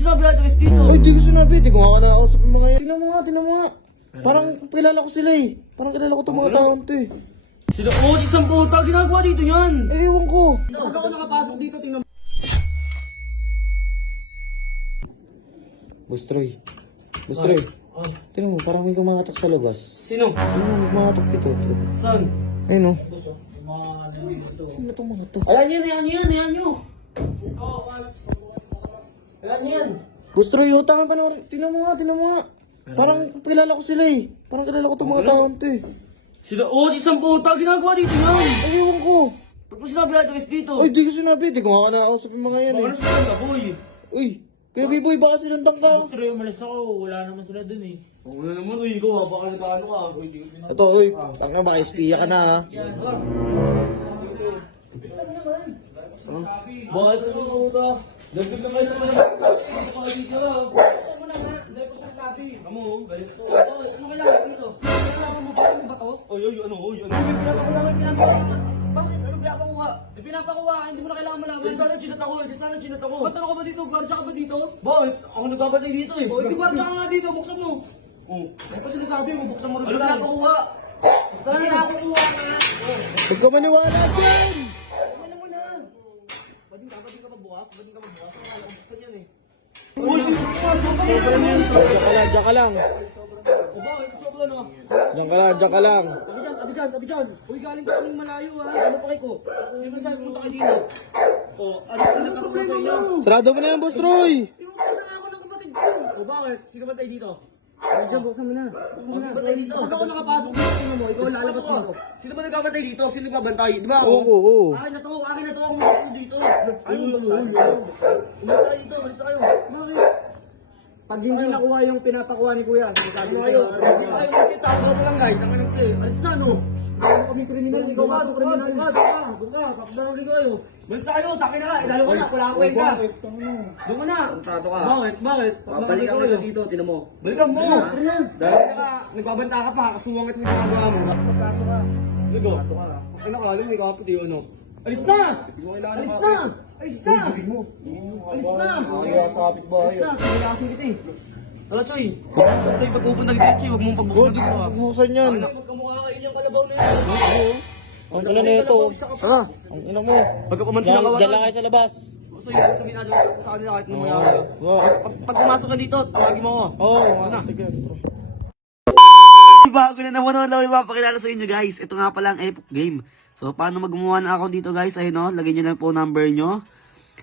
sinabi address dito? Ay, di ko sinabi. Di ko nga kinakausap yung mga yan. Tingnan mo nga, tingnan mo nga. Parang kilala ko sila eh. Parang kilala ko itong mga tao to eh. Sila, oh, isang puta, ginagawa dito yan. Eh, ewan ko. Pag ako nakapasok dito, tingnan mo. Bustroy. Bustroy. Oh, Tingnan mo, parang may kumakatok sa labas. sino? Ano may kumakatok dito? Tro. Saan? Ayun o. Sino itong mga to? Ayan yan, ayan yan, ayan nyo. Ayan yan. Bustroy, utang pa naman. Tingnan mo nga, tingnan mo nga. Parang kilala ko sila eh. Parang kilala ko itong mga tao to eh. Sila, oh, isang puta, ginagawa dito yan. Ay, ewan ko. Ba't mo sinabi address dito? Ay, di ko sinabi. Di ko nga kinakausap yung mga yan eh. Ano sila ka, boy? Uy, Kuya Biboy, baka sinandang ka. Pero umalis ako, wala naman sila dun eh. Oo na naman, uy, ikaw, ha, baka nagkaano ka. Uy, di ko Ito, uy. Tang na, baka espiya ka na ha. Bakit ano ka puta? Nagpil na kayo sa mga ka dito ha. Saan mo na nga? Dahil ko sinasabi. Kamu, galit ko. Ano kailangan dito? Kailangan mo ba? Ano ba? Oy, oy, ano, oy, ano. Wala ko naman ginagawa. Bakit? Ano pinapakuha? Eh, pinapakuha, hindi mo na kailangan malaman. Eh, sana chinat ako, eh, sana chinat ako. Ba't ano ka ba dito? Gwardiya ka ba dito? Bakit? Ako nagbabatay dito eh. O, hindi gwardiya ka nga dito. Buksan mo. Oh. Ano pa sinasabi mo? Buksan mo rin Ano pinapakuha? Ano pinapakuha nga? Huwag ka maniwala dyan! Ano mo na? Bading ka, bading ka magbukas? Bading ka magbukas? Wala ko buksan yan eh. Uy, Ay, Diyan ka lang, diyan ka lang. Diyan ka lang, diyan ka lang. Dyan, tabi dyan. Uy, galing ka kaming malayo ha. Ano pa kayo? Hindi ba saan punta kayo dito? O, ano ka na problema niyo? Sarado mo na yan, Boss Troy! Iwan ko na ako ng kapatid ko. O bakit? Sino ba tayo dito? Ay, dyan, buksan mo na. Buksan mo na. Sino ba tayo dito? Pag ako nakapasok dito, tingnan mo, ikaw lalabas dito. Sino ba nagbabantay dito? Sino nagbabantay? Di ba? Oo, oo, oo. Akin na to, akin na to, ako muna dito. Ayun, ayun, ayun. Umalis tayo dito, umalis tayo. Bakit? Pag hindi nakuha yung pinapakuha ni Kuya, sinasabi Ano ko sa'yo. Hindi tayo magkita, ako na lang guys. Ang anak eh. Alis na, no? Ano kami kriminal, ikaw nga itong kriminal. Buka, buka, buka. Papabarangay ko kayo. Balik tayo, taki na. Ilalo ko na, wala akong kwenta. Doon ka na. Trato ka. Bakit? Bakit? Papabarangay ko kayo. dito, tinan mo. Balikan mo. Dahil ka, nagbabanta ka pa, kasuwang kita sa ginagawa mo. Pagkaso ka. Ligo. Ka. Ano ka, alam mo, ikaw puti ano? Alis na! Alis na! Alis na! Alis na! Kaya sa kapitbahay. Alis na! Sinalasin kita eh. Ano, Choy? Choy, pag pupunta kita, Choy, huwag mong pagbuksan di dito ko ah. pagbuhusan yan. Magkamukha kayo niyang kalabaw na yan. Ang ina na ito. Tara! Ang ina mo. Pagka pumansin Diyan ang kawan. diyan lang kayo sa labas. Gusto yung sabihin natin sa kanila kahit Oo. Pag, pumasok ka dito, tawagin mo ako. Oo. Sige. Bago na naman ako ipapakilala sa inyo guys. Ito nga pala ang Epoch Game. So, paano magawa ng account dito guys? Ayun no, lagay nyo na yung phone number nyo.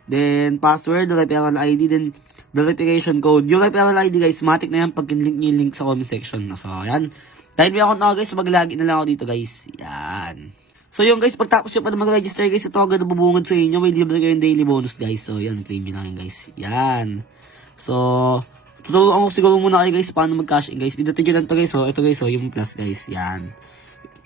Then, password, referral ID, then verification code. Yung referral ID guys, matik na yan pag link nyo yung link sa comment section. So, ayan. Dahil may account na ako guys, maglagi na lang ako dito guys. Yan. So yung guys, pagtapos nyo pa na mag-register guys, ito agad na bubungad sa inyo. May libre kayong daily bonus guys. So yan, claim nyo na yun guys. Yan. So, tuturuan ko siguro muna kayo guys paano mag-cash in guys. Pindutin nyo lang to guys. So, ito guys, so yung plus guys. Yan.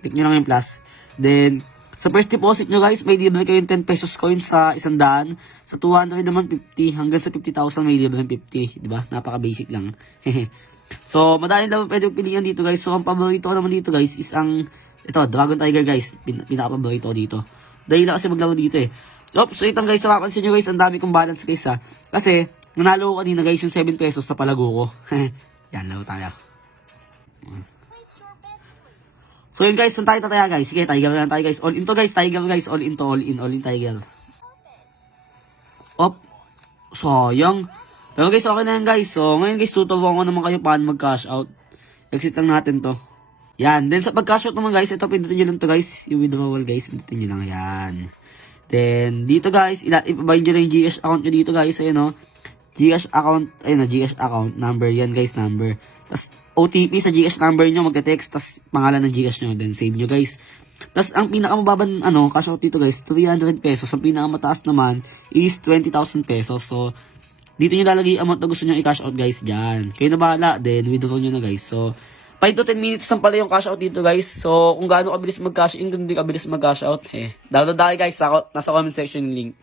Click nyo lang yung plus. Then, sa first deposit nyo guys, may libre kayong 10 pesos coins sa isang daan. Sa 200 naman 50. Hanggang sa 50,000 may libre 50. Diba? Napaka-basic lang. so, madaling lang pwede pilihan dito guys. So, ang paborito ko naman dito guys is ang ito, Dragon Tiger guys. Pin pinaka-paborito ko dito. Dahil na kasi maglaro dito eh. So, so itong guys, mapapansin nyo guys, ang dami kong balance guys ha. Kasi, nanalo ko kanina guys yung 7 pesos sa palago ko. Yan, laro tayo. So yun guys, saan tayo tataya guys? Sige, tiger lang tayo guys. All in to guys, tiger guys. All in to, all in, all in tiger. Op. Sayang. Pero guys, okay na yan guys. So ngayon guys, tuturuan ko naman kayo paano mag-cash out. Exit lang natin to. Yan. Then sa pag-cash out naman guys, ito pindutin nyo lang to guys. Yung withdrawal guys, pindutin nyo lang yan. Then dito guys, ipabayad nyo lang yung GS account nyo dito guys. Ayun o. GS account, ayun o, GS account number yan guys, number. Tapos OTP sa GS number nyo, magte-text, tapos pangalan ng GS nyo, then save nyo guys. Tapos ang pinakamababang ano, cash out dito guys, 300 pesos. Ang pinakamataas naman is 20,000 pesos. So, dito nyo lalagay amount na gusto nyo i-cash out guys dyan. Kayo na bahala, then withdraw nyo na guys. So, 5 to 10 minutes lang pala yung cash out dito guys. So, kung gaano kabilis mag-cash in, kung hindi kabilis mag-cash out, eh. Download na guys, sa, nasa comment section link.